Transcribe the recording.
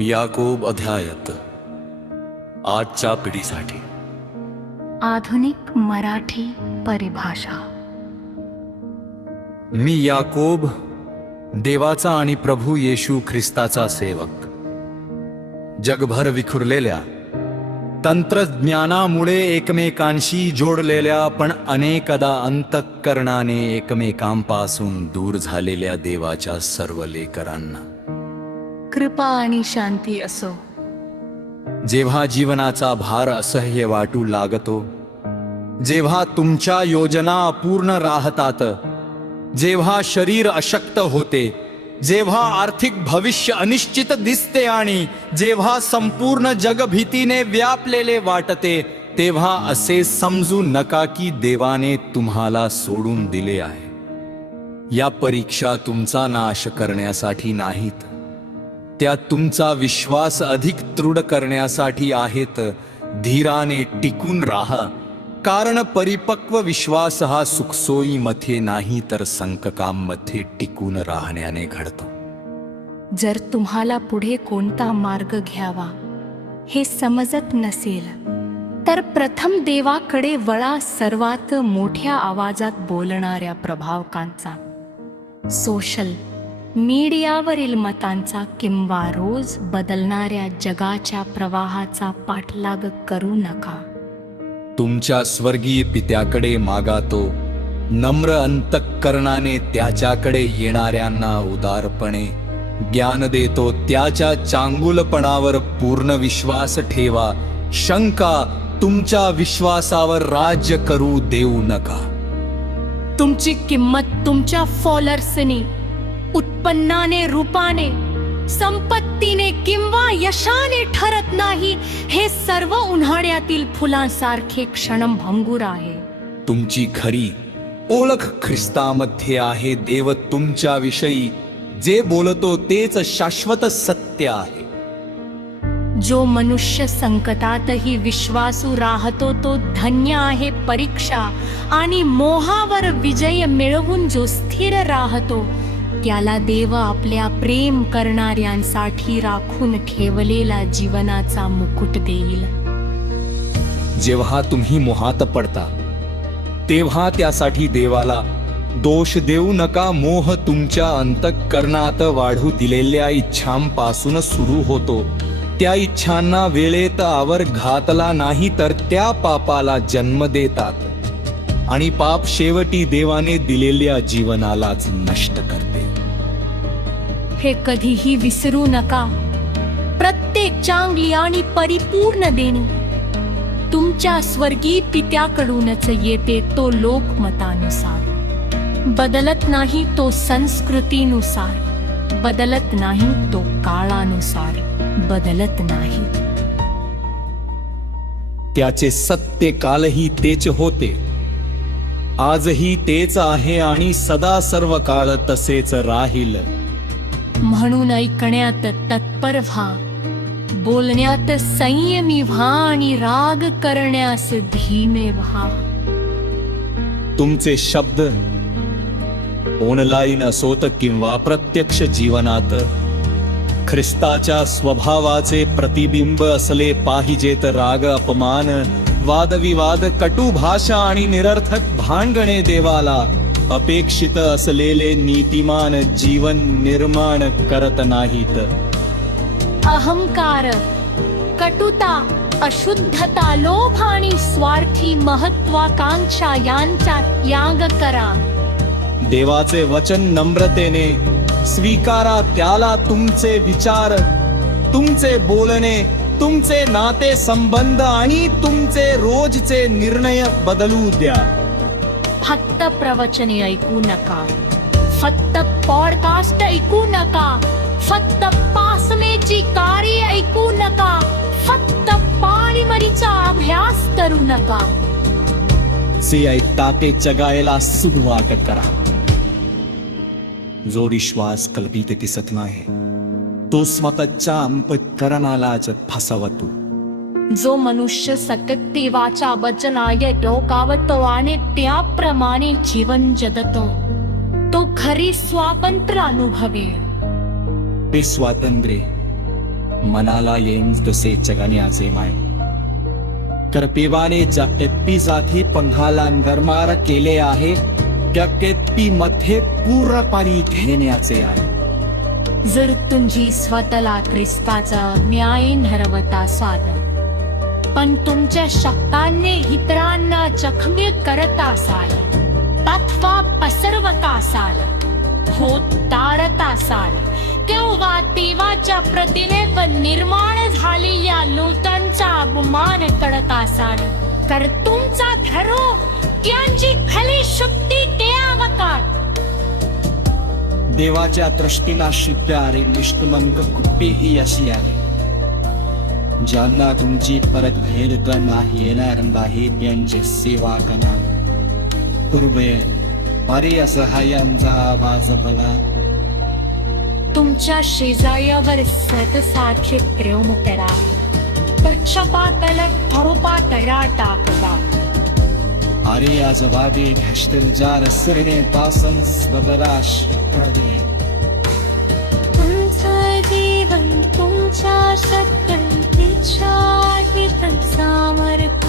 याकोब अध्यायत आजच्या पिढीसाठी आधुनिक मराठी परिभाषा. मी याकोब, देवाचा आणि प्रभू येशू ख्रिस्ताचा सेवक, जगभर विखुरलेल्या तंत्रज्ञानामुळे एकमेकांशी जोडलेल्या पण अनेकदा अंतःकरणाने एकमेकांपासून दूर झालेल्या देवाच्या सर्व लेकरांना कृपा आणि शांती असो. जेव्हा जीवनाचा भार असह्य वाटू लागतो, जेव्हा तुमच्या योजना अपूर्ण राहतात, जेव्हा शरीर अशक्त होते, जेव्हा आर्थिक भविष्य अनिश्चित दिसते आणि जेव्हा संपूर्ण जग भीतीने व्यापलेले वाटते, तेव्हा असे समजू नका की देवाने तुम्हाला सोडून दिले आहे. या परीक्षा तुमचा नाश करण्यासाठी नाहीत, त्या तुमचा विश्वास अधिक दृढ करण्यासाठी आहेत. धीराने टिकून राहा, कारण परिपक्व विश्वास हा सुखसोयीमध्ये नाही तर संकटांमध्ये टिकून राहण्याने घडतो. जर तुम्हाला पुढे कोणता मार्ग घ्यावा हे समजत नसेल, तर प्रथम देवाकडे वळा. सर्वात मोठ्या आवाजात बोलणाऱ्या प्रभावकांचा, सोशल मीडियावरील मतांचा किंवा रोज बदलणाऱ्या जगाच्या प्रवाहाचा पाठलाग करू नका. तुमच्या स्वर्गीय पित्याकडे मागा. तो नम्र अंतःकरणाने त्याच्याकडे येणाऱ्यांना उदारपणे ज्ञान देतो. त्याच्या चांगुलपणावर पूर्ण विश्वास ठेवा. शंका तुमच्या विश्वासावर राज्य करू देऊ नका. तुमची किंमत तुमच्या फॉलोअर्सनी, उत्पन्नाने, रूपाने, संपत्तीने किंवा यशाने ठरत नाही. हे सर्व उन्हाळ्यातील फुलांसारखे क्षणभंगूर आहे. तुमची खरी ओळख ख्रिस्तामध्ये आहे. देव तुमच्या विषयी जे बोलतो तेच शाश्वत सत्य आहे. जो मनुष्य संकटातही विश्वासू राहतो तो धन्य आहे. परीक्षा आणि मोहावर विजय मिळवून जो स्थिर राहतो त्याला देव आपल्या प्रेम करणाऱ्यांसाठी राखून ठेवलेला जीवनाचा मुकुट देईल. जेव्हा तुम्ही मोहात पडता तेव्हा त्यासाठी देवाला दोष देऊ नका. मोह तुमच्या अंतःकरणात वाढू दिलेल्या इच्छांपासून सुरू होतो. त्या इच्छांना वेळेत आवर घातला नाही तर त्या पापाला जन्म देतात आणि पाप शेवटी देवाने दिलेल्या जीवनालाच नष्ट करते. हे कधीही विसरू नका. प्रत्येक चांगली आणि परिपूर्ण देणी तुमच्या स्वर्गीय पित्याकडूनच येते. तो लोकमतानुसार बदलत नाही, तो संस्कृतीनुसार बदलत नाही, तो काळानुसार बदलत नाही. त्याचे सत्य कालही तेच होते, आजही तेच आहे आणि सदा सर्व काळ तसेच राहील. म्हणून ऐकण्यात तत्पर व्हा, बोलण्यात संयमी व्हा आणि राग करण्यास धीमे व्हा. तुमचे शब्द ऑनलाईन असोत किंवा प्रत्यक्ष जीवनात ख्रिस्ताच्या स्वभावाचे प्रतिबिंब असले पाहिजेत. राग, अपमान, वादविवाद, कटू भाषा आणि निरर्थक भांडणे देवाला अपेक्षित असलेले नीतिमान जीवन निर्माण करत नाहीत. अहंकार, कटुता, अशुद्धता, लोभ आणि स्वार्थी महत्वाकांक्षा यांचा त्याग करा. देवाचे वचन नम्रतेने स्वीकारा. त्याला तुमचे विचार, तुमचे बोलणे, तुमचे नाते संबंध आणि तुमचे रोजचे निर्णय बदलू द्या. फक्त प्रवचने ऐकू नका, फक्त पॉडकास्ट ऐकू नका, फक्त पासमेची कार्य ऐकू नका, फक्त पाणीमरीचा अभ्यास करू नका. जे ऐकता ते जगायला सुरुवात करा. जो विश्वास कल्पित दिसत नाही तो स्वतःच्या अंतःकरणालाच फसवतो. जो मनुष्य सतत देवाच्या वचनाय डोकावतो आणि त्याप्रमाणे जीवन जगतो तो खरी स्वातंत्र्य अनुभवेल. ते स्वातंत्र्य मनाला येईन तसे जगण्याचे माय कर्पिवाने ज्या टेप्पी जाती पंघाला गरमार केले आहे त्या टेप्पी मध्ये पूर्ण पाणी घेण्याचे आहे जर तुमची स्वतःला ख्रिस्ताचा न्याय ठरवत असाल पण तुमच्या शब्दांनी इतरांना जखमी करत असाल अथवा पसरवत असाल होत तारत असाल किंवा देवाच्या प्रतिमेवर निर्माण झालेल्या लोकांचा अपमान करत असाल तर तुमचा धरो त्यांची खली शुद्धी द्यावतात देवाच्या दृष्टीला शुद्ध आहे निष्ठमंग कुठेही अशी आहे ज्यांना तुमची परत भेद नाही येणार नाही त्यांची सेवा करा पूर्वे अरे असहायांचा आवाज बला तुमच्या शेजाऱ्यावर सतसाचे प्रेम करा पक्षपाताला धरोपातळा टाकवा अरे आज वादे भ्रष्टाचार सरणे पासन स्वराश करणे तुमचं जीवन तुमच्या शक्तीच्या समर्पण